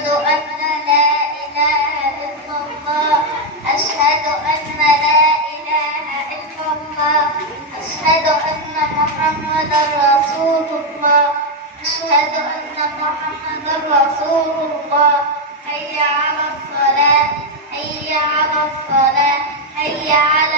أشهد أن لا إله إلا الله أشهد أن لا إله إلا الله أشهد أن محمدا رسول الله أشهد أن محمدا رسول الله حي على الصلاة حي على الصلاة حي على